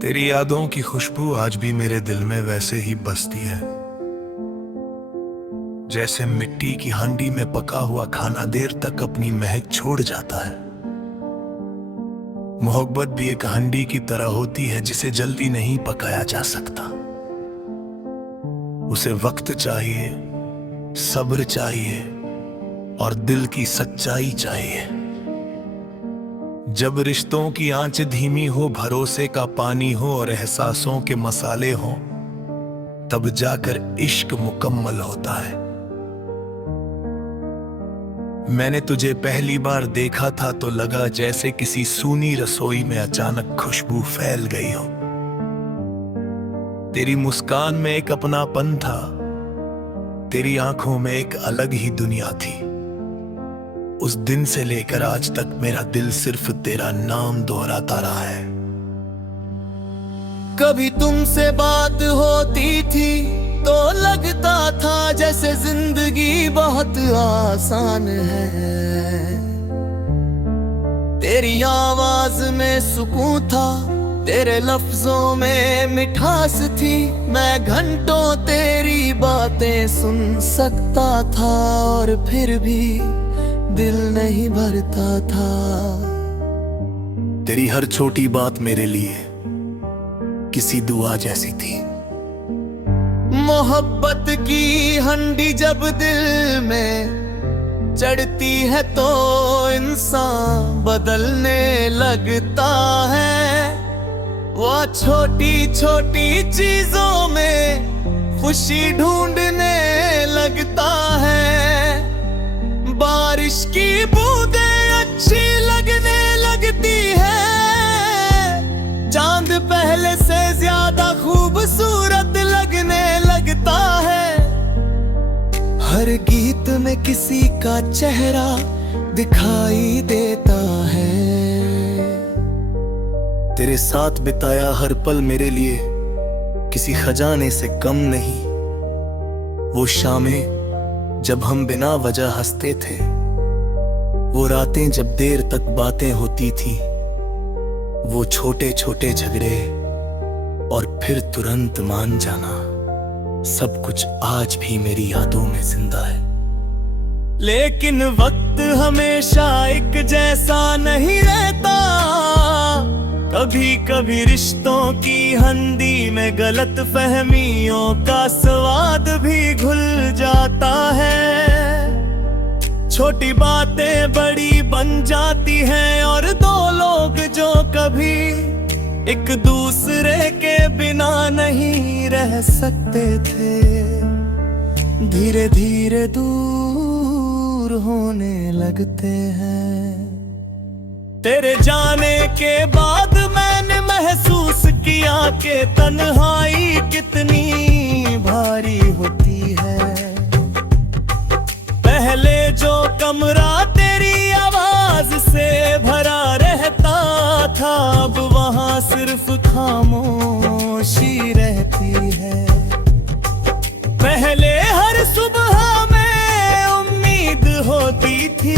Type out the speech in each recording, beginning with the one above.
तेरी यादों की खुशबू आज भी मेरे दिल में वैसे ही बसती है, जैसे मिट्टी की हांडी में पका हुआ खाना देर तक अपनी महक छोड़ जाता है। मोहब्बत भी एक हांडी की तरह होती है जिसे जल्दी नहीं पकाया जा सकता। उसे वक्त चाहिए, सब्र चाहिए और दिल की सच्चाई चाहिए। जब रिश्तों की आंच धीमी हो, भरोसे का पानी हो और एहसासों के मसाले हो, तब जाकर इश्क मुकम्मल होता है। मैंने तुझे पहली बार देखा था तो लगा जैसे किसी सूनी रसोई में अचानक खुशबू फैल गई हो। तेरी मुस्कान में एक अपनापन था, तेरी आंखों में एक अलग ही दुनिया थी। उस दिन से लेकर आज तक मेरा दिल सिर्फ तेरा नाम दोहराता रहा है। कभी तुमसे बात होती थी तो लगता था जैसे जिंदगी बहुत आसान है। तेरी आवाज में सुकून था, तेरे लफ्जों में मिठास थी। मैं घंटों तेरी बातें सुन सकता था और फिर भी दिल नहीं भरता था। तेरी हर छोटी बात मेरे लिए किसी दुआ जैसी थी। मोहब्बत की हंडी जब दिल में चढ़ती है तो इंसान बदलने लगता है। वो छोटी छोटी चीजों में खुशी ढूंढने लगता है। बारिश की बूंदें अच्छी लगने लगती है। चांद पहले से ज्यादा खूबसूरत लगने लगता है। हर गीत में किसी का चेहरा दिखाई देता है। तेरे साथ बिताया हर पल मेरे लिए किसी खजाने से कम नहीं। वो शामें जब हम बिना वजह हंसते थे, वो रातें जब देर तक बातें होती थी, वो छोटे छोटे झगड़े और फिर तुरंत मान जाना, सब कुछ आज भी मेरी यादों में जिंदा है। लेकिन वक्त हमेशा एक जैसा नहीं रहता। कभी कभी रिश्तों की हंडी में गलत फहमियों का स्वाद भी घुल जाता है। छोटी बातें बड़ी बन जाती हैं और दो लोग जो कभी एक दूसरे के बिना नहीं रह सकते थे, धीरे धीरे दूर होने लगते हैं। तेरे जाने के बाद मैंने महसूस किया कि तन्हाई कितनी भारी होती है। पहले जो कमरा तेरी आवाज से भरा रहता था, अब वहां सिर्फ खामोशी रहती है। पहले हर सुबह में उम्मीद होती थी,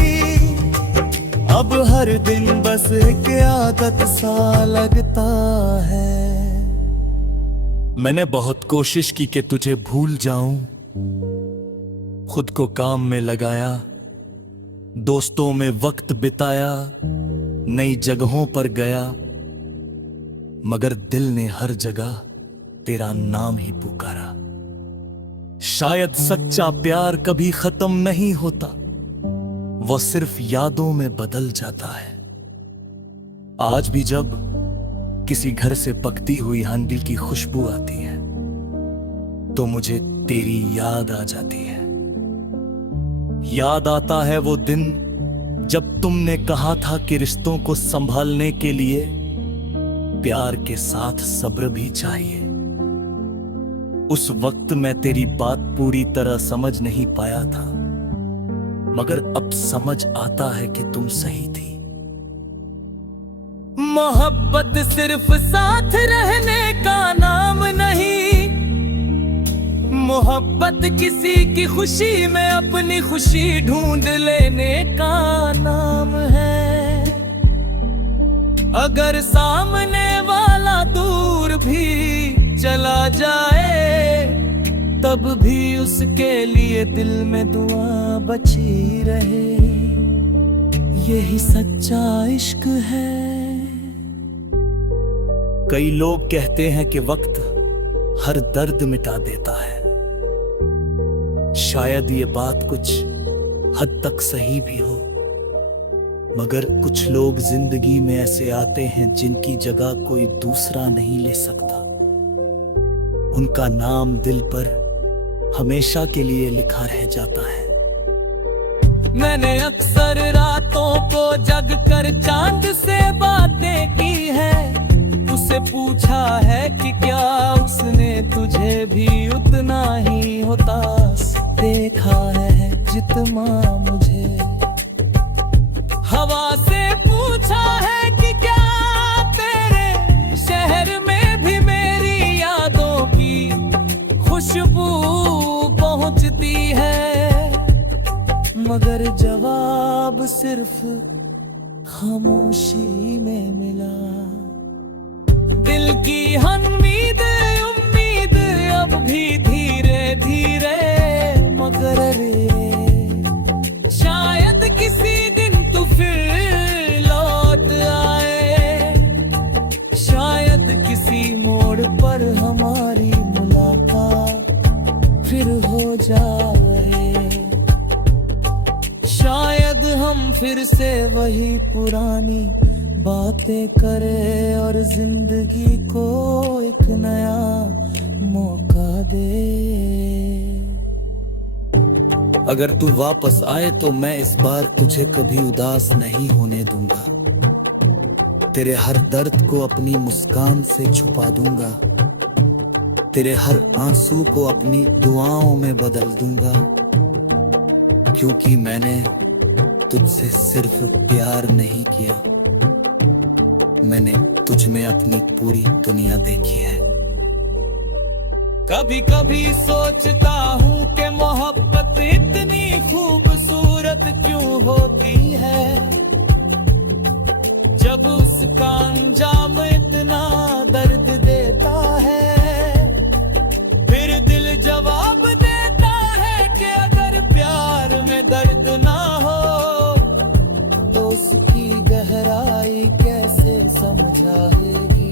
अब हर दिन बस एक आदत सा लगता है। मैंने बहुत कोशिश की कि तुझे भूल जाऊं, खुद को काम में लगाया, दोस्तों में वक्त बिताया, नई जगहों पर गया, मगर दिल ने हर जगह तेरा नाम ही पुकारा। शायद सच्चा प्यार कभी खत्म नहीं होता, वो सिर्फ यादों में बदल जाता है। आज भी जब किसी घर से पकती हुई हांडी की खुशबू आती है तो मुझे तेरी याद आ जाती है। याद आता है वो दिन जब तुमने कहा था कि रिश्तों को संभालने के लिए प्यार के साथ सब्र भी चाहिए। उस वक्त मैं तेरी बात पूरी तरह समझ नहीं पाया था, मगर अब समझ आता है कि तुम सही थी। मोहब्बत सिर्फ साथ रहने का नाम नहीं, मोहब्बत किसी की खुशी में अपनी खुशी ढूंढ लेने का नाम है। अगर सामने वाला दूर भी चला जाए, तब भी उसके लिए दिल में दुआ बची रहे। यही सच्चा इश्क है। कई लोग कहते हैं कि वक्त हर दर्द मिटा देता है। शायद ये बात कुछ हद तक सही भी हो, मगर कुछ लोग जिंदगी में ऐसे आते हैं जिनकी जगह कोई दूसरा नहीं ले सकता। उनका नाम दिल पर हमेशा के लिए लिखा रह जाता है। मैंने अक्सर रातों को जग कर चांद से बातें की है। उसे पूछा है कि क्या उसने तुझे भी उतना ही होता देखा है जितना मुझे। हवा से पूछा है कि क्या तेरे शहर में भी मेरी यादों की खुशबू पहुंचती है, मगर जवाब सिर्फ खामोशी में मिला। दिल की उम्मीद अब भी धीरे धीरे मगर रे शायद किसी दिन तू फिर लौट आए। शायद किसी मोड़ पर हमारी मुलाकात फिर हो जाए। शायद हम फिर से वही पुरानी बातें करें और जिंदगी को एक नया मौका दे। अगर तू वापस आए तो मैं इस बार तुझे कभी उदास नहीं होने दूंगा। तेरे हर दर्द को अपनी मुस्कान से छुपा दूंगा। तेरे हर आंसू को अपनी दुआओं में बदल दूंगा, क्योंकि मैंने तुझसे सिर्फ प्यार नहीं किया, मैंने तुझ में अपनी पूरी दुनिया देखी है। कभी कभी सोचता हूँ कि मोहब्बत इतनी खूबसूरत क्यों होती है, जब उसका अंजाम इतना दर्द देता है। फिर दिल जवाब देता है कि अगर प्यार में दर्द ना हो तो उसकी गहराई कैसे समझाएगी।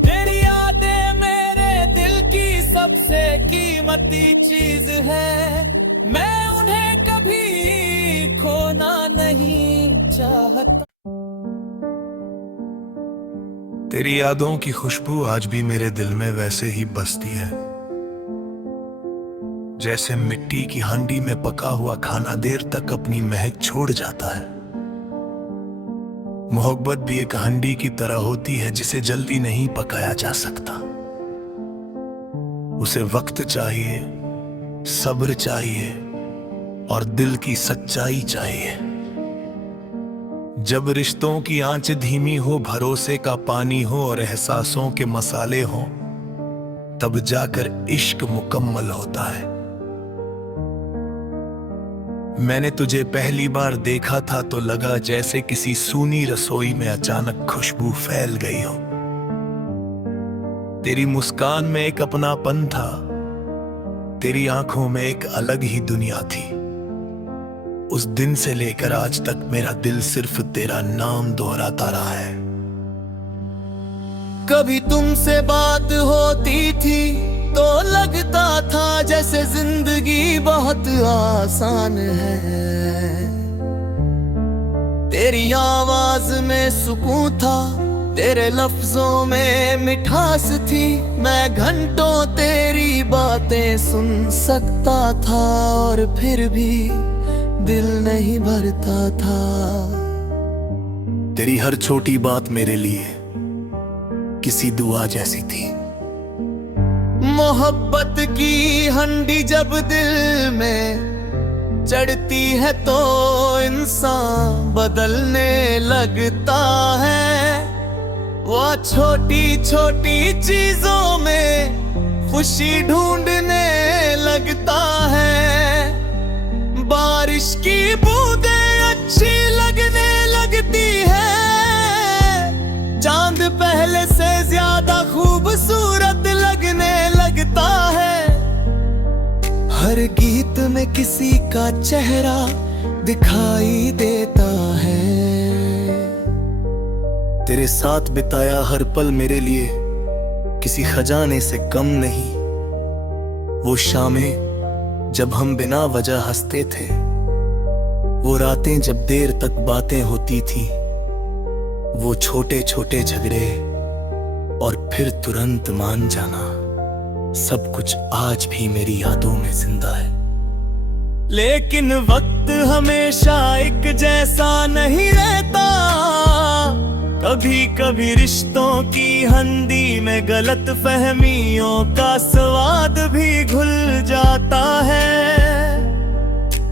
तेरी यादें मेरे दिल की सबसे कीमती चीज है। मैं उन्हें कभी खोना नहीं चाहता। तेरी यादों की खुशबू आज भी मेरे दिल में वैसे ही बसती है, जैसे मिट्टी की हांडी में पका हुआ खाना देर तक अपनी महक छोड़ जाता है। मोहब्बत भी एक हांडी की तरह होती है जिसे जल्दी नहीं पकाया जा सकता। उसे वक्त चाहिए, सब्र चाहिए और दिल की सच्चाई चाहिए। जब रिश्तों की आंच धीमी हो, भरोसे का पानी हो और एहसासों के मसाले हो, तब जाकर इश्क मुकम्मल होता है। मैंने तुझे पहली बार देखा था तो लगा जैसे किसी सूनी रसोई में अचानक खुशबू फैल गई हो। तेरी मुस्कान में एक अपनापन था, तेरी आंखों में एक अलग ही दुनिया थी। उस दिन से लेकर आज तक मेरा दिल सिर्फ तेरा नाम दोहराता रहा है। कभी तुमसे बात होती थी तो लगता था जैसे जिंदगी बहुत आसान है। तेरी आवाज में सुकून था, तेरे लफ्जों में मिठास थी। मैं घंटों तेरी बातें सुन सकता था और फिर भी दिल नहीं भरता था। तेरी हर छोटी बात मेरे लिए किसी दुआ जैसी थी। मोहब्बत की हंडी जब दिल में चढ़ती है तो इंसान बदलने लगता है। वो छोटी छोटी चीजों में खुशी ढूंढने लगता है। बारिश की बूंदें अच्छी लगने लगती है में किसी का चेहरा दिखाई देता है। तेरे साथ बिताया हर पल मेरे लिए किसी खजाने से कम नहीं। वो शामें जब हम बिना वजह हंसते थे, वो रातें जब देर तक बातें होती थी, वो छोटे छोटे झगड़े और फिर तुरंत मान जाना, सब कुछ आज भी मेरी यादों में जिंदा है। लेकिन वक्त हमेशा एक जैसा नहीं रहता, कभी कभी रिश्तों की हंदी में गलत फहमियों का स्वाद भी घुल जाता है।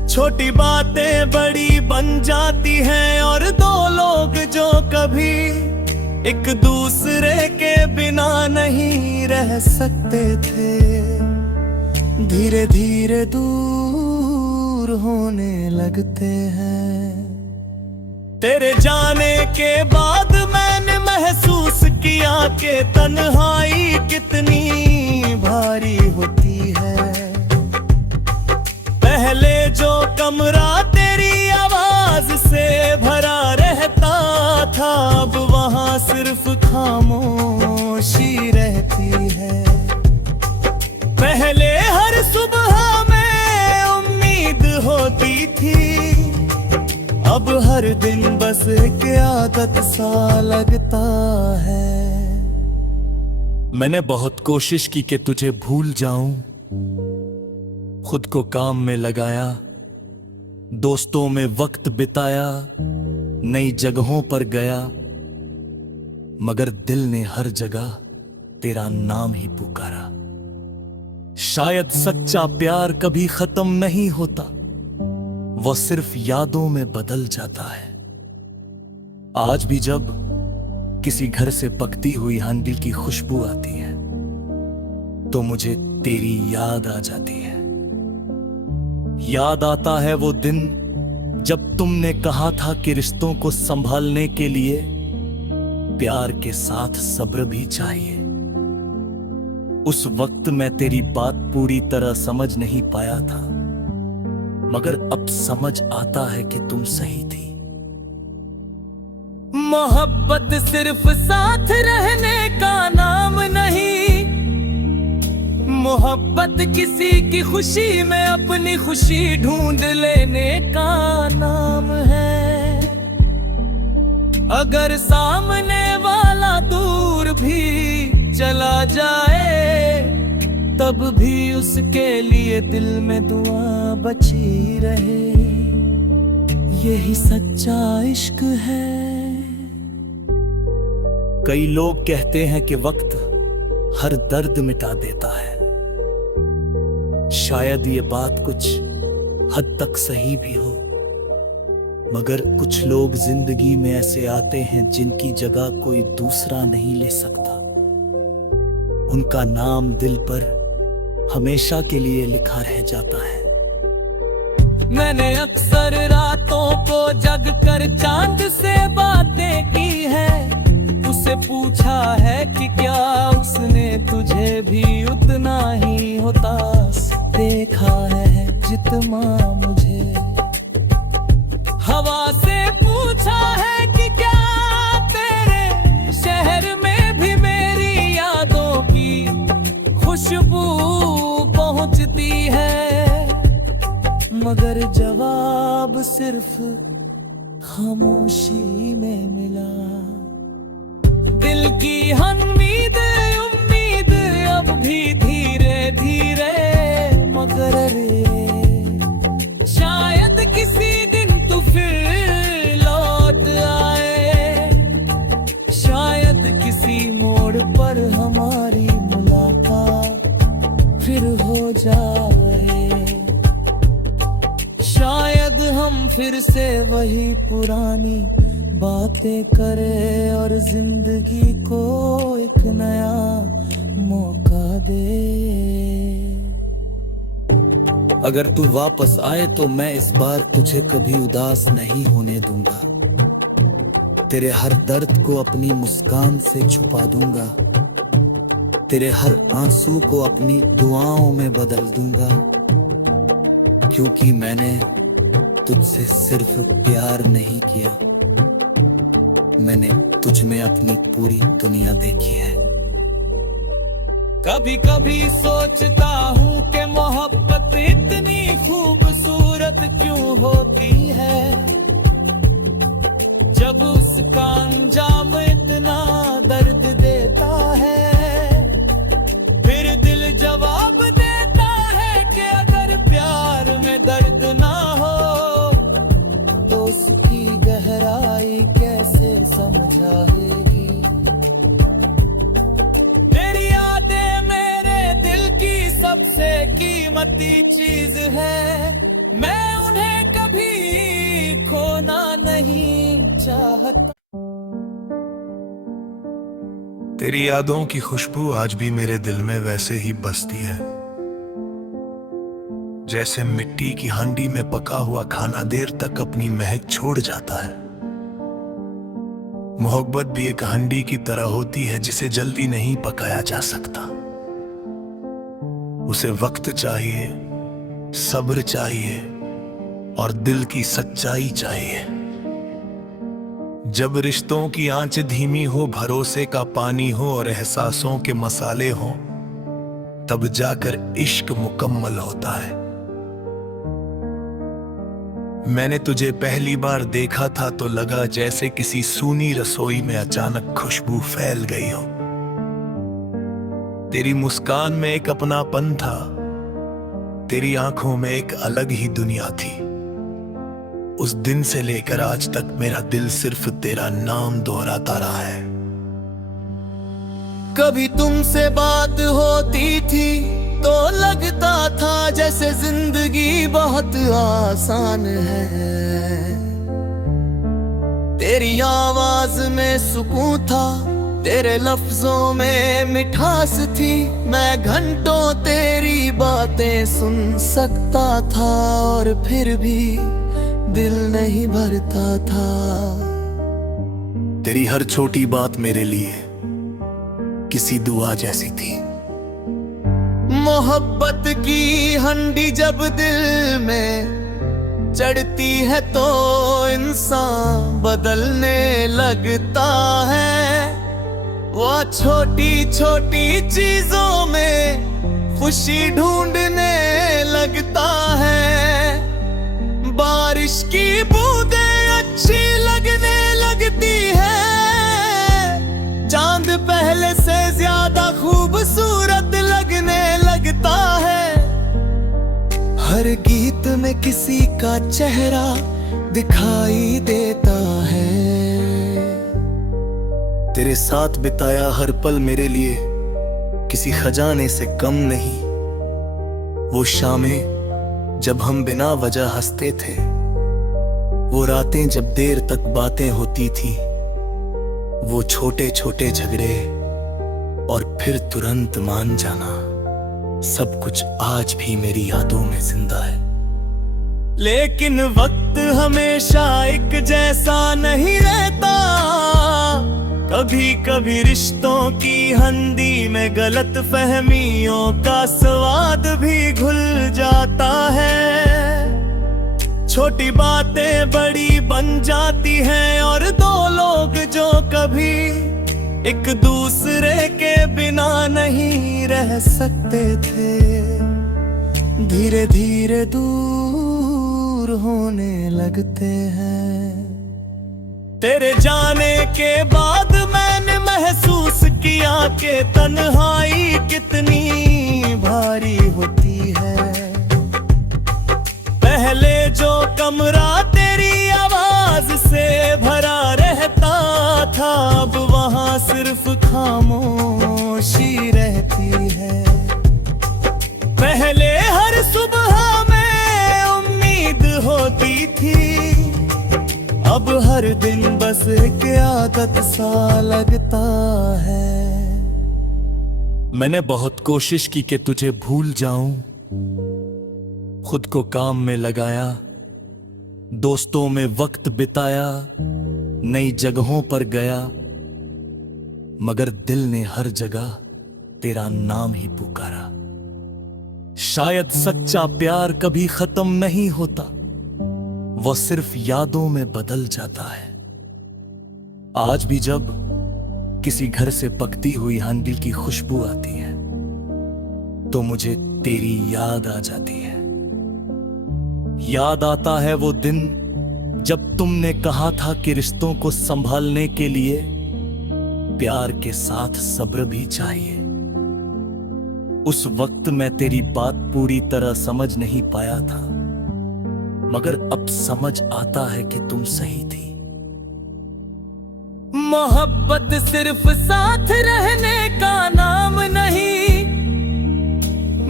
छोटी बातें बड़ी बन जाती हैं और दो लोग जो कभी एक दूसरे के बिना नहीं रह सकते थे, धीरे धीरे दूर होने लगते हैं। तेरे जाने के बाद मैंने महसूस किया कि तन्हाई कितनी भारी होती है। पहले जो कमरा तेरी आवाज से भरा रहता था, अब वहां सिर्फ खामोशी रहती है। पहले हर सुबह में उम्मीद होती थी, अब हर दिन बस एक आदत सा लगता है। मैंने बहुत कोशिश की कि तुझे भूल जाऊं, खुद को काम में लगाया, दोस्तों में वक्त बिताया, नई जगहों पर गया, मगर दिल ने हर जगह तेरा नाम ही पुकारा। शायद सच्चा प्यार कभी खत्म नहीं होता, वो सिर्फ यादों में बदल जाता है। आज भी जब किसी घर से पकती हुई हांडी की खुशबू आती है, तो मुझे तेरी याद आ जाती है। याद आता है वो दिन जब तुमने कहा था कि रिश्तों को संभालने के लिए प्यार के साथ सब्र भी चाहिए। उस वक्त मैं तेरी बात पूरी तरह समझ नहीं पाया था, मगर अब समझ आता है कि तुम सही थी। मोहब्बत सिर्फ साथ रहने का नाम नहीं, मोहब्बत किसी की खुशी में अपनी खुशी ढूंढ लेने का नाम है। अगर सामने वाला दूर भी चला जाए, तब भी उसके लिए दिल में दुआ बची रहे, यही सच्चा इश्क है। कई लोग कहते हैं कि वक्त हर दर्द मिटा देता है। शायद ये बात कुछ हद तक सही भी हो, मगर कुछ लोग जिंदगी में ऐसे आते हैं जिनकी जगह कोई दूसरा नहीं ले सकता। उनका नाम दिल पर हमेशा के लिए लिखा रह जाता है। मैंने अक्सर रातों को जग कर चांद से बातें की है, उसे पूछा है कि क्या उसने तुझे भी उतना ही होता देखा है जितना मुझे। हवा से पूछा है कि क्या तेरे शहर में भी मेरी यादों की खुशबू पहुंचती है, मगर जवाब सिर्फ खामोशी में मिला। दिल की उम्मीद अब भी धीरे धीरे मगर रे, शायद किसी दिन तू फिर लौट आए, शायद किसी मोड़ पर हमारी मुलाकात फिर हो जाए, शायद हम फिर से वही पुरानी बातें करें और जिंदगी को एक नया मौका दे। अगर तू वापस आए तो मैं इस बार तुझे कभी उदास नहीं होने दूंगा, तेरे हर दर्द को अपनी मुस्कान से छुपा दूंगा, तेरे हर आंसू को अपनी दुआओं में बदल दूंगा, क्योंकि मैंने तुझसे सिर्फ प्यार नहीं किया, मैंने तुझ में अपनी पूरी दुनिया देखी है। कभी कभी सोचता हूँ कि मोहब्बत इतनी खूबसूरत क्यों होती है, जब उसका अंजाम इतना दर्द देता है। फिर दिल जवाब देता है कि अगर प्यार में दर्द ना हो तो उसकी गहराई कैसे समझाएगी। तेरी यादें मेरे दिल की सबसे कीमती चीज है, मैं उन्हें कभी खोना नहीं चाहता। तेरी यादों की खुशबू आज भी मेरे दिल में वैसे ही बसती है, जैसे मिट्टी की हांडी में पका हुआ खाना देर तक अपनी महक छोड़ जाता है। मोहब्बत भी एक हांडी की तरह होती है जिसे जल्दी नहीं पकाया जा सकता। उसे वक्त चाहिए, सब्र चाहिए और दिल की सच्चाई चाहिए। जब रिश्तों की आंच धीमी हो, भरोसे का पानी हो और एहसासों के मसाले हो, तब जाकर इश्क मुकम्मल होता है। मैंने तुझे पहली बार देखा था तो लगा जैसे किसी सूनी रसोई में अचानक खुशबू फैल गई हो। तेरी मुस्कान में एक अपनापन था, तेरी आंखों में एक अलग ही दुनिया थी। उस दिन से लेकर आज तक मेरा दिल सिर्फ तेरा नाम दोहराता रहा है। कभी तुमसे बात होती थी तो लगता था जैसे जिंदगी बहुत आसान है। तेरी आवाज में सुकून था, तेरे लफ्जों में मिठास थी। मैं घंटों तेरी बातें सुन सकता था और फिर भी दिल नहीं भरता था। तेरी हर छोटी बात मेरे लिए किसी दुआ जैसी थी। मोहब्बत की हंडी जब दिल में चढ़ती है तो इंसान बदलने लगता है। वो छोटी छोटी चीजों में खुशी ढूंढने लगता है। बारिश की बूंदें अच्छी लगने लगती है, चांद पहले से ज्यादा खूबसूरत लगने लगता है। हर गीत में किसी का चेहरा दिखाई देता है। तेरे साथ बिताया हर पल मेरे लिए किसी खजाने से कम नहीं। वो शामें जब हम बिना वजह हंसते थे, वो रातें जब देर तक बातें होती थी, वो छोटे छोटे झगड़े और फिर तुरंत मान जाना, सब कुछ आज भी मेरी यादों में जिंदा है। लेकिन वक्त हमेशा एक जैसा नहीं रहता। कभी कभी रिश्तों की हंडी में गलत फहमियों का स्वाद भी घुल जाता है। छोटी बातें बड़ी बन जाती हैं और दो लोग जो कभी एक दूसरे के बिना नहीं रह सकते थे, धीरे धीरे दूर होने लगते हैं। तेरे जाने के बाद मैंने महसूस किया कि तन्हाई कितनी भारी होती है। पहले जो कमरा तेरी आवाज से भरा रहता था, अब वहां सिर्फ खामोशी रहती है। पहले हर सुबह में उम्मीद होती थी, अब हर दिन बस एक आदत सा लगता है। मैंने बहुत कोशिश की कि तुझे भूल जाऊं, खुद को काम में लगाया, दोस्तों में वक्त बिताया, नई जगहों पर गया, मगर दिल ने हर जगह तेरा नाम ही पुकारा। शायद सच्चा प्यार कभी खत्म नहीं होता, वो सिर्फ यादों में बदल जाता है। आज भी जब किसी घर से पकती हुई हांडी की खुशबू आती है तो मुझे तेरी याद आ जाती है। याद आता है वो दिन जब तुमने कहा था कि रिश्तों को संभालने के लिए प्यार के साथ सब्र भी चाहिए। उस वक्त मैं तेरी बात पूरी तरह समझ नहीं पाया था, मगर अब समझ आता है कि तुम सही थी। मोहब्बत सिर्फ साथ रहने का नाम नहीं,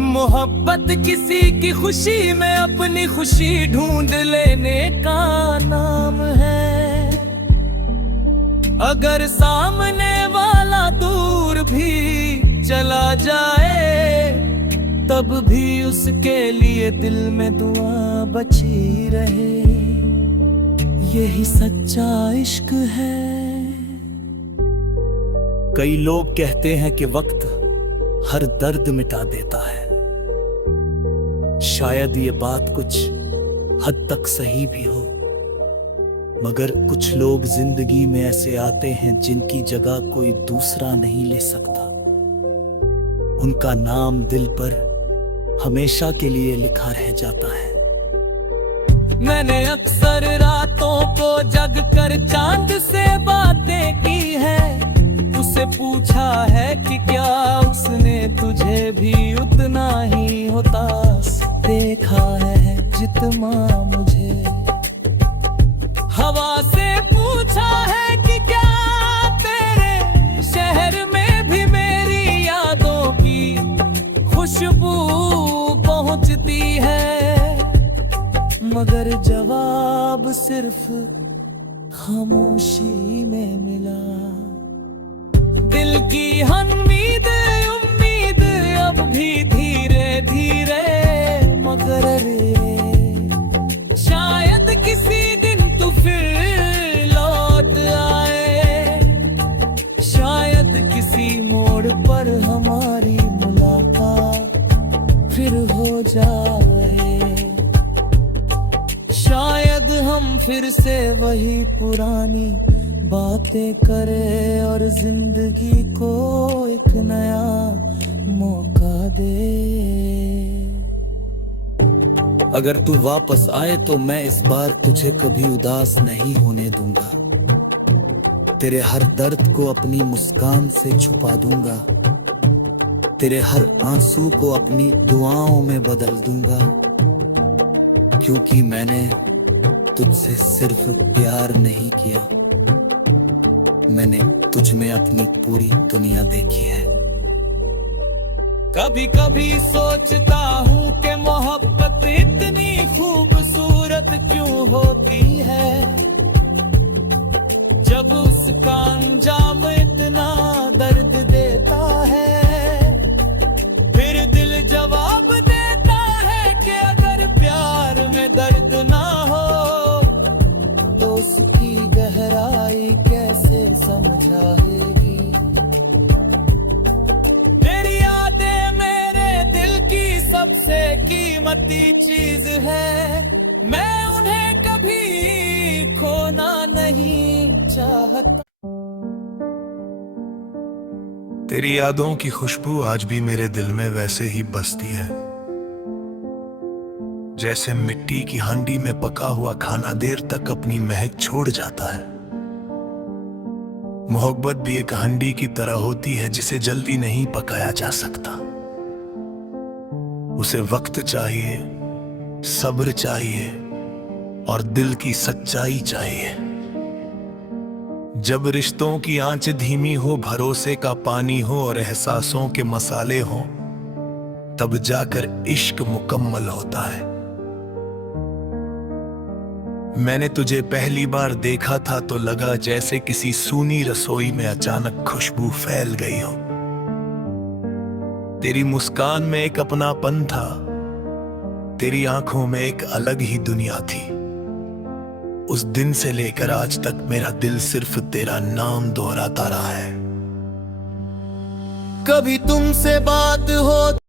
मोहब्बत किसी की खुशी में अपनी खुशी ढूंढ लेने का नाम है। अगर सामने वाला दूर भी चला जाए तब भी उसके लिए दिल में दुआ बची रहे, यही सच्चा इश्क है। कई लोग कहते हैं कि वक्त हर दर्द मिटा देता है। शायद ये बात कुछ हद तक सही भी हो, मगर कुछ लोग जिंदगी में ऐसे आते हैं जिनकी जगह कोई दूसरा नहीं ले सकता। उनका नाम दिल पर हमेशा के लिए लिखा रह जाता है। मैंने अक्सर रातों को जग कर चांद से बातें की है, उसे पूछा है कि क्या उसने तुझे भी उतना ही होता देखा है जितना मुझे। हवा से पूछा है कि क्या तेरे शहर में भी मेरी यादों की खुशबू पहुंचती है, मगर जवाब सिर्फ खामोशी में मिला। दिल की उम्मीद अब भी धीरे धीरे मगर रे शायद किसी दिन तू फिर लौट आए, शायद किसी मोड़ पर हमारी मुलाकात फिर हो जाए, शायद हम फिर से वही पुरानी बातें करे और जिंदगी को एक नया मौका दे। अगर तू वापस आए तो मैं इस बार तुझे कभी उदास नहीं होने दूंगा। तेरे हर दर्द को अपनी मुस्कान से छुपा दूंगा, तेरे हर आंसू को अपनी दुआओं में बदल दूंगा, क्योंकि मैंने तुझसे सिर्फ प्यार नहीं किया, मैंने तुझ में अपनी पूरी दुनिया देखी है। कभी कभी सोचता हूँ कि मोहब्बत इतनी खूबसूरत क्यों होती है, जब उसका अंजाम इतना दर्द देता है। फिर दिल जवाब देता है कि अगर प्यार में दर्द ना हो तो उसकी गहराई कैसे समझाएगी। तेरी यादें मेरे दिल की सबसे कीमती चीज है, मैं उन्हें कभी खोना नहीं चाहता। तेरी यादों की खुशबू आज भी मेरे दिल में वैसे ही बसती है, जैसे मिट्टी की हांडी में पका हुआ खाना देर तक अपनी महक छोड़ जाता है। मोहब्बत भी एक हांडी की तरह होती है जिसे जल्दी नहीं पकाया जा सकता। उसे वक्त चाहिए, सब्र चाहिए और दिल की सच्चाई चाहिए। जब रिश्तों की आंच धीमी हो, भरोसे का पानी हो और एहसासों के मसाले हो, तब जाकर इश्क मुकम्मल होता है। मैंने तुझे पहली बार देखा था तो लगा जैसे किसी सूनी रसोई में अचानक खुशबू फैल गई हो। तेरी मुस्कान में एक अपनापन था, तेरी आंखों में एक अलग ही दुनिया थी। उस दिन से लेकर आज तक मेरा दिल सिर्फ तेरा नाम दोहराता रहा है। कभी तुमसे बात हो